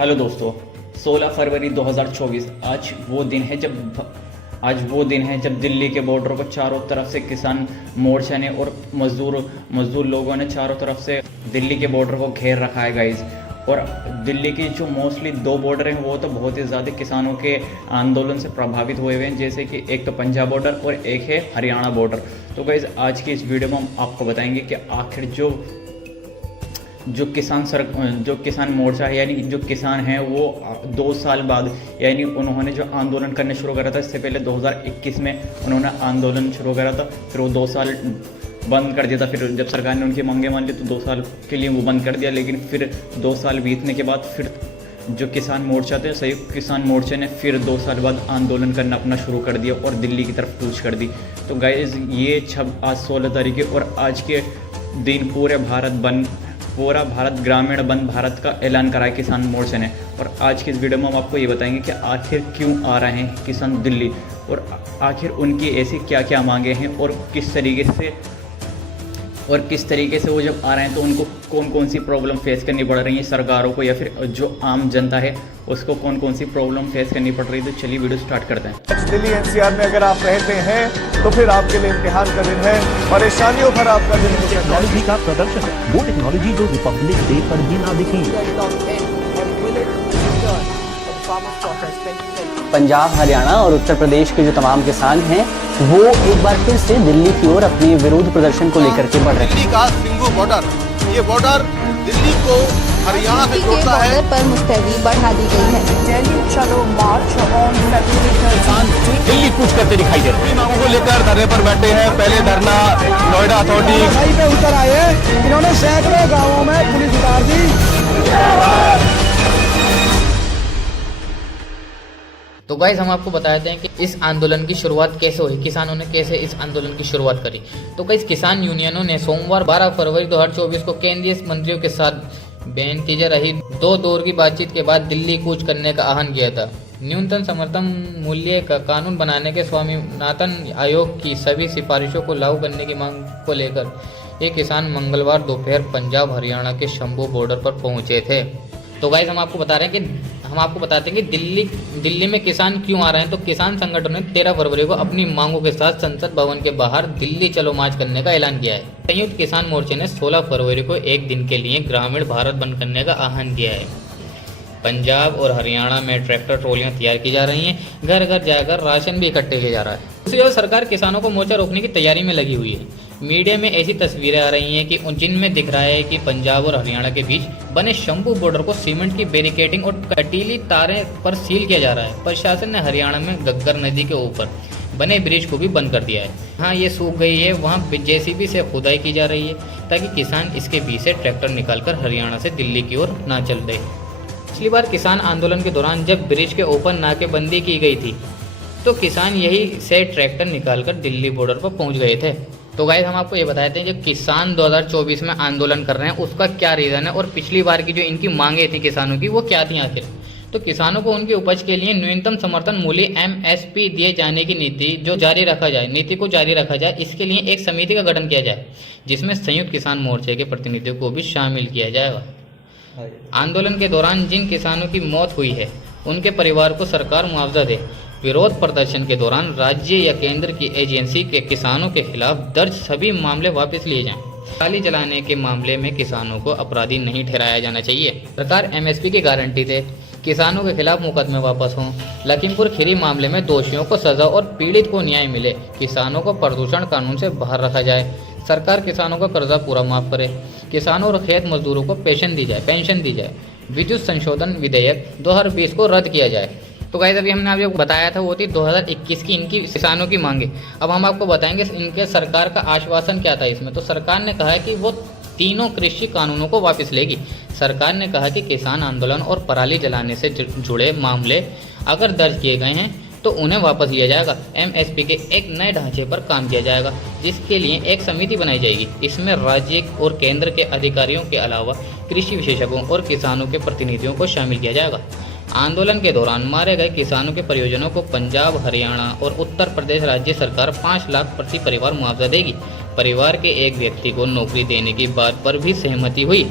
Hello दोस्तों, 16 फरवरी 2024 आज वो दिन है जब दिल्ली के बॉर्डर को चारों तरफ से किसान मोर्चा ने और मजदूर लोगों ने चारों तरफ से दिल्ली के बॉर्डर को घेर रखा है गाइस। और दिल्ली की जो मोस्टली दो बॉर्डर हैं वो तो बहुत ही ज़्यादा किसानों के आंदोलन से प्रभावित हुए हुए हैं, जैसे कि एक तो पंजाब बॉर्डर और एक है हरियाणा बॉर्डर। तो गाइस आज की इस वीडियो में हम आपको बताएंगे कि आखिर जो किसान मोर्चा है, यानी जो किसान हैं वो 2 साल बाद, यानी उन्होंने जो आंदोलन करने शुरू करा था, इससे पहले 2021 में उन्होंने आंदोलन शुरू करा था, फिर वो 2 साल बंद कर दिया था। फिर जब सरकार ने उनकी मांगे मान ली तो 2 साल के लिए वो बंद कर दिया। लेकिन फिर 2 साल बीतने के बाद फिर जो किसान मोर्चा थे, संयुक्त किसान मोर्चे ने फिर 2 साल बाद आंदोलन करना अपना शुरू कर दिया और दिल्ली की तरफ कूच कर दी। तो गाइस ये आज 16 तारीख है और आज के दिन पूरा भारत ग्रामीण बंद भारत का ऐलान करा है किसान मोर्चे ने। और आज की इस वीडियो में हम आपको ये बताएंगे कि आखिर क्यों आ रहे हैं किसान दिल्ली और आखिर उनकी ऐसी क्या क्या मांगे हैं और किस तरीके से वो जब आ रहे हैं तो उनको कौन कौन सी प्रॉब्लम फेस करनी पड़ रही है सरकारों को, या फिर जो आम जनता है उसको कौन कौन सी प्रॉब्लम फेस करनी पड़ रही है। तो चलिए वीडियो स्टार्ट करते हैं। दिल्ली एनसीआर में अगर आप रहते हैं तो फिर आपके लिए इम्तिहान का दिन है, परेशानियों पर आपका दिन है। टेक्नोलॉजी का प्रदर्शन है, वो टेक्नोलॉजी जो रिपब्लिक डे पर भी ना दिखी। पंजाब, हरियाणा और उत्तर प्रदेश के जो तमाम किसान हैं वो एक बार फिर से दिल्ली की ओर अपने विरोध प्रदर्शन को लेकर के बढ़ रहे हैं। दिल्ली का सिंघू बॉर्डर, ये बॉर्डर दिल्ली को हरियाणा से जोड़ता है। बॉर्डर पर मुस्तैदी बढ़ा दी गई है। दिल्ली चलो मार्च ऑन दिल्ली कूच करते दिखाई दे रहे हैं। मांगों को लेकर धरने पर बैठे हैं। पहले धरना नोएडा अथॉरिटी पे उतर आए, इन्होंने सैकड़ों गाँवों में पुलिस उतार दी। तो गाइस हम आपको बताते हैं कि इस आंदोलन की शुरुआत कैसे हुई, किसानों ने कैसे इस आंदोलन की शुरुआत करी। तो गाइस किसान यूनियनों ने सोमवार 12 फरवरी 2024 को केंद्रीय मंत्रियों के साथ बेनतीजा रही 2 दौर की बातचीत के बाद दिल्ली कूच करने का आह्वान किया था। न्यूनतम समर्थन मूल्य का कानून बनाने के स्वामीनाथन आयोग की सभी सिफारिशों को लागू करने की मांग को लेकर ये किसान मंगलवार दोपहर पंजाब हरियाणा के शंभू बॉर्डर पर पहुंचे थे। तो गाइस हम आपको बताते हैं कि दिल्ली में किसान क्यों आ रहे हैं। तो किसान संगठन ने 13 फरवरी को अपनी मांगों के साथ संसद भवन के बाहर दिल्ली चलो मार्च करने का ऐलान किया है। संयुक्त किसान मोर्चे ने 16 फरवरी को एक दिन के लिए ग्रामीण भारत बंद करने का आह्वान किया है। पंजाब और हरियाणा में ट्रैक्टर ट्रॉलियां तैयार की जा रही हैं, घर घर जाकर राशन भी इकट्ठे किया जा रहा है। दूसरी ओर सरकार किसानों को मोर्चा रोकने की तैयारी में लगी हुई है। मीडिया में ऐसी तस्वीरें आ रही हैं कि जिनमें दिख रहा है कि पंजाब और हरियाणा के बीच बने शंभू बॉर्डर को सीमेंट की बैरिकेडिंग और कटीली तारें पर सील किया जा रहा है। प्रशासन ने हरियाणा में गग्गर नदी के ऊपर बने ब्रिज को भी बंद कर दिया है। हाँ, ये सूख गई है, वहाँ जेसीबी से खुदाई की जा रही है ताकि किसान इसके बीच से ट्रैक्टर निकालकर हरियाणा से दिल्ली की ओर ना चल दे। पिछली बार किसान आंदोलन के दौरान जब ब्रिज के ऊपर नाकेबंदी की गई थी तो किसान यही से ट्रैक्टर निकालकर दिल्ली बॉर्डर पर पहुंच गए थे। तो गाइस हम आपको ये बताते हैं जो किसान 2024 में आंदोलन कर रहे हैं उसका क्या रीज़न है और पिछली बार की जो इनकी मांगे थी किसानों की वो क्या थी आखिर। तो किसानों को उनकी उपज के लिए न्यूनतम समर्थन मूल्य MSP दिए जाने की नीति को जारी रखा जाए। इसके लिए एक समिति का गठन किया जाए जिसमें संयुक्त किसान मोर्चे के प्रतिनिधियों को भी शामिल किया जाएगा। आंदोलन के दौरान जिन किसानों की मौत हुई है उनके परिवार को सरकार मुआवजा दे। विरोध प्रदर्शन के दौरान राज्य या केंद्र की एजेंसी के किसानों के खिलाफ दर्ज सभी मामले वापस लिए जाएं। पराली जलाने के मामले में किसानों को अपराधी नहीं ठहराया जाना चाहिए। सरकार MSP की गारंटी दे, किसानों के खिलाफ मुकदमे वापस हों। लखीमपुर खीरी मामले में दोषियों को सजा और पीड़ित को न्याय मिले। किसानों को प्रदूषण कानून से बाहर रखा जाए। सरकार किसानों का कर्जा पूरा माफ करे। किसानों और खेत मजदूरों को पेंशन दी जाए। विद्युत संशोधन विधेयक 2020 को रद्द किया जाए। तो गाइस अभी हमने आपको बताया था वो थी 2021 की इनकी किसानों की मांगे। अब हम आपको बताएंगे इनके सरकार का आश्वासन क्या था इसमें। तो सरकार ने कहा है कि वो तीनों कृषि कानूनों को वापस लेगी। सरकार ने कहा कि किसान आंदोलन और पराली जलाने से जुड़े मामले अगर दर्ज किए गए हैं तो उन्हें वापस लिया जाएगा। MSP के एक नए ढांचे पर काम किया जाएगा जिसके लिए एक समिति बनाई जाएगी। इसमें राज्य और केंद्र के अधिकारियों के अलावा कृषि विशेषज्ञों और किसानों के प्रतिनिधियों को शामिल किया जाएगा। आंदोलन के दौरान मारे गए किसानों के परिजनों को पंजाब, हरियाणा और उत्तर प्रदेश राज्य सरकार 5 लाख प्रति परिवार मुआवजा देगी। परिवार के एक व्यक्ति को नौकरी देने की बात पर भी सहमति हुई।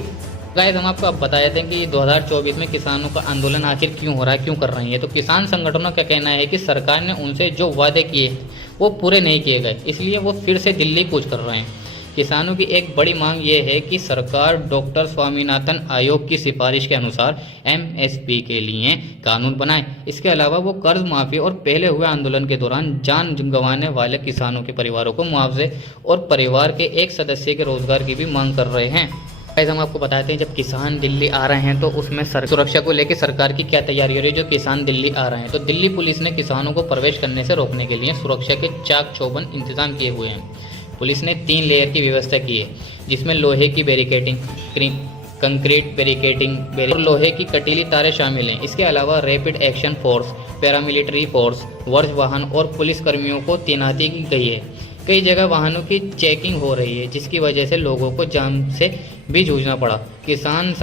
गाइस हम आपको अब बता देते हैं कि 2024 में किसानों का आंदोलन आखिर क्यों हो रहा है, क्यों कर रहे हैं। तो किसान संगठनों का कहना है कि सरकार ने उनसे जो वादे किए वो पूरे नहीं किए गए, इसलिए वो फिर से दिल्ली कूच कर रहे हैं। किसानों की एक बड़ी मांग ये है कि सरकार डॉक्टर स्वामीनाथन आयोग की सिफारिश के अनुसार एमएसपी के लिए कानून बनाए। इसके अलावा वो कर्ज माफी और पहले हुए आंदोलन के दौरान जान गंवाने वाले किसानों के परिवारों को मुआवजे और परिवार के एक सदस्य के रोजगार की भी मांग कर रहे हैं। गाइस हम आपको बताते हैं जब किसान दिल्ली आ रहे हैं तो उसमें सुरक्षा को लेकर सरकार की क्या तैयारी हो रही है। जो किसान दिल्ली आ रहे हैं तो दिल्ली पुलिस ने किसानों को प्रवेश करने से रोकने के लिए सुरक्षा के चाक चौबंद इंतजाम किए हुए हैं। पुलिस ने 3 लेयर की व्यवस्था की है, जिसमें लोहे की बैरिकेडिंग, कंक्रीट बैरिकेडिंग और लोहे की कटीली तारें शामिल हैं। इसके अलावा rapid action force, paramilitary force, वर्ष वाहन और पुलिस कर्मियों को तैनाती की गई है। कई जगह वाहनों की चेकिंग हो रही है, जिसकी वजह से लोगों को जाम से भी जूझना पड़ा। किसान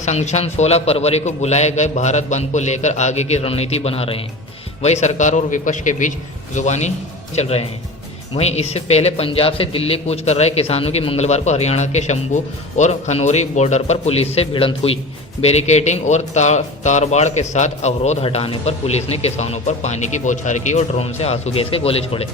संगठन 16 फरवरी को बुलाए गए भारत बंद को लेकर आगे की रणनीति बना रहे हैं। वही सरकार और विपक्ष के बीच जुबानी चल रहे हैं। वहीं इससे पहले पंजाब से दिल्ली कूच कर रहे किसानों की मंगलवार को हरियाणा के शंभू और खनौरी बॉर्डर पर पुलिस से भिड़ंत हुई। बैरिकेडिंग और तारबाड़ के साथ अवरोध हटाने पर पुलिस ने किसानों पर पानी की बौछार की और ड्रोन से आंसू गैस के गोले छोड़े।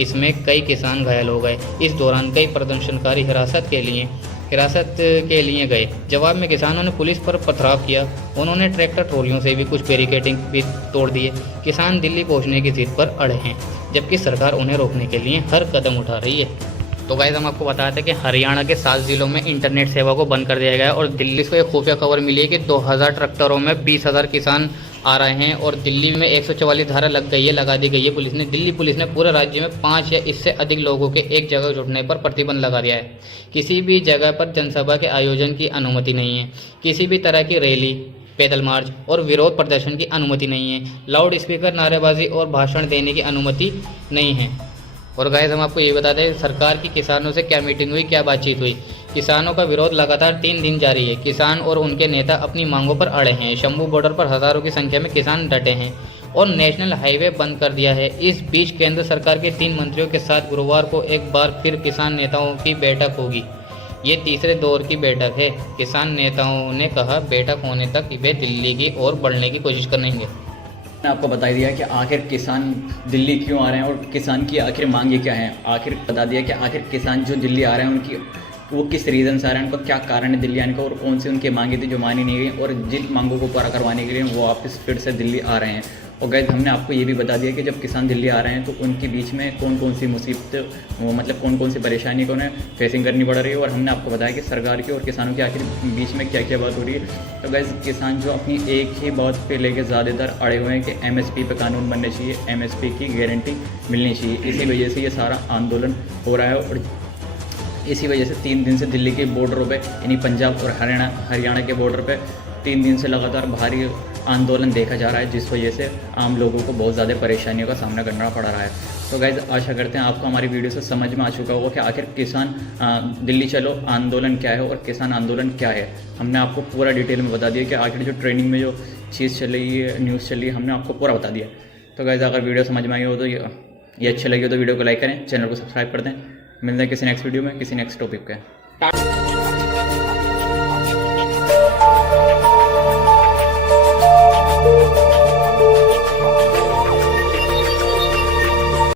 इसमें कई किसान घायल हो गए। इस दौरान कई प्रदर्शनकारी हिरासत के लिए गए। जवाब में किसानों ने पुलिस पर पथराव किया। उन्होंने ट्रैक्टर ट्रॉलियों से भी कुछ बैरिकेडिंग भी तोड़ दिए। किसान दिल्ली पहुंचने की जिद पर अड़े हैं, जबकि सरकार उन्हें रोकने के लिए हर कदम उठा रही है। तो गाइस हम आपको बताते हैं कि हरियाणा के 7 जिलों में इंटरनेट सेवा को बंद कर दिया गया है और दिल्ली से एक खुफिया खबर मिली है कि 2000 ट्रैक्टरों में 20,000 किसान आ रहे हैं और दिल्ली में 144 धारा लगा दी गई है। दिल्ली पुलिस ने पूरे राज्य में 5 या इससे अधिक लोगों के एक जगह जुटने पर प्रतिबंध लगा दिया है। किसी भी जगह पर जनसभा के आयोजन की अनुमति नहीं है। किसी भी तरह की रैली, पैदल मार्च और विरोध प्रदर्शन की अनुमति नहीं है। लाउड स्पीकर, नारेबाजी और भाषण देने की अनुमति नहीं है। और गाइस हम आपको ये बता दें सरकार की किसानों से क्या मीटिंग हुई, क्या बातचीत हुई। किसानों का विरोध लगातार 3 दिन जारी है। किसान और उनके नेता अपनी मांगों पर अड़े हैं। शंभू बॉर्डर पर हजारों की संख्या में किसान डटे हैं और नेशनल हाईवे बंद कर दिया है। इस बीच केंद्र सरकार के 3 मंत्रियों के साथ गुरुवार को एक बार फिर किसान नेताओं की बैठक होगी। ये तीसरे दौर की बैठक है। किसान नेताओं ने कहा बैठक होने तक वे दिल्ली की ओर बढ़ने की कोशिश करेंगे। मैंने आपको बता दिया कि आखिर किसान दिल्ली क्यों आ रहे हैं और किसान की आखिर मांगे क्या है। आखिर बता दिया कि आखिर किसान जो दिल्ली आ रहे हैं उनकी वो किस रीज़न से आ रहे हैं, उनका क्या कारण है दिल्ली आने का और कौन सी उनकी मांगे थी जो मानी नहीं गई और जिन मांगों को पूरा करवाने के लिए वो वापस फिर से दिल्ली आ रहे हैं। और गाइस हमने आपको ये भी बता दिया कि जब किसान दिल्ली आ रहे हैं तो उनके बीच में कौन कौन सी मुसीबत मतलब कौन कौन सी परेशानी को उन्हें फेसिंग करनी पड़ रही है। और हमने आपको बताया कि सरकार की और किसानों की आखिर बीच में क्या क्या बात हो रही है। तो गाइस किसान जो अपनी एक ही बात पे लेके ज़्यादातर अड़े हुए हैं कि एमएसपी पे कानून बनने चाहिए, एमएसपी की गारंटी मिलनी चाहिए। इसी वजह से ये सारा आंदोलन हो रहा है और इसी वजह से 3 दिन से दिल्ली के बॉर्डरों पे यानी पंजाब और हरियाणा के बॉर्डर पे 3 दिन से लगातार भारी आंदोलन देखा जा रहा है, जिस वजह से आम लोगों को बहुत ज़्यादा परेशानियों का सामना करना पड़ रहा है। तो गाइज़ आशा करते हैं आपको हमारी वीडियो से समझ में आ चुका होगा कि आखिर किसान दिल्ली चलो आंदोलन क्या है और किसान आंदोलन क्या है। हमने आपको पूरा डिटेल में बता दिया कि आखिर जो ट्रेनिंग में जो चीज़ चल रही है, न्यूज़ चल रही है, हमने आपको पूरा बता दिया। तो गाइज़ अगर वीडियो समझ में आई हो तो ये अच्छी लगी हो तो वीडियो को लाइक करें, चैनल को सब्सक्राइब कर दें। मिलते हैं किसी नेक्स्ट वीडियो में किसी नेक्स्ट टॉपिक के।